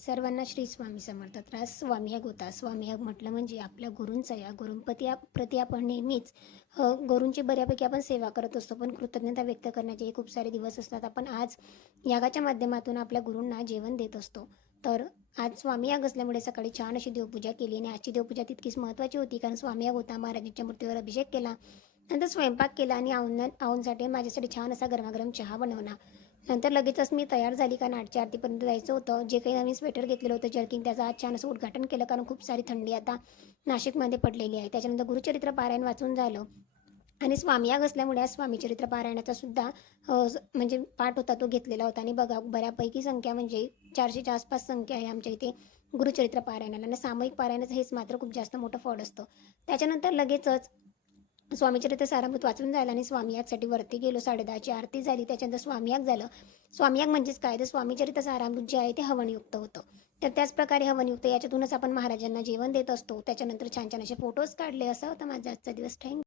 सर्वांना श्री स्वामी समर्थ. तर स्वामी ह्या होता. स्वामी ह्या म्हटलं म्हणजे आपल्या गुरूंचा या प्रति आपण नेहमीच गुरूंची बऱ्यापैकी आपण सेवा करत असतो, पण कृतज्ञता व्यक्त करण्याचे खूप सारे दिवस असतात. आपण आज यागाच्या माध्यमातून आपल्या गुरूंना जेवण देत असतो. तर आज स्वामी याग असल्यामुळे सकाळी छान अशी देवपूजा केली आणि आजची देवपूजा तितकीच महत्त्वाची होती, कारण स्वामी याग होता. महाराजांच्या मूर्तीवर अभिषेक केला, नंतर स्वयंपाक केला आणि आऊंसाठी माझ्यासाठी छान असा गरमागरम चहा बनवला. नंतर लगेचच मी तयार झाली, कारण 8च्या आरतीपर्यंत जायचं होतं. जे काही नवीन स्वेटर घेतलेलं होतं जर्किंग, त्याचं आज छान असं उद्घाटन केलं, कारण खूप सारी थंडी आता नाशिकमध्ये पडलेली आहे. त्याच्यानंतर गुरुचरित्र पारायण वाचून झालं आणि स्वामीयाग असल्यामुळे आज स्वामीचरित्र पारायणाचा सुद्धा म्हणजे पाठ होता, तो घेतलेला होता. आणि बघा, बऱ्यापैकी संख्या म्हणजे 400च्या आसपास संख्या आहे आमच्या इथे गुरुचरित्र पारायणाला. आणि सामूहिक पारायणाचं हेच मात्र खूप जास्त मोठं फळ असतं. त्याच्यानंतर लगेचच स्वामीचरित्र सारामृत वाचून झालं आणि स्वामीयागसाठी वरती गेलो. 10:30ची आरती झाली, त्याच्यानंतर स्वामीयाग झालं. स्वामीयाग म्हणजेच काय, तर स्वामीचरित्र सारामृत जे आहे ते हवनयुक्त होतं. तर त्याच प्रकारे हवनयुक्त याच्यातूनच आपण महाराजांना जेवण देत असतो. त्याच्यानंतर छान छान असे फोटोज काढले. असा होता माझा आजचा दिवस. थँक्यू.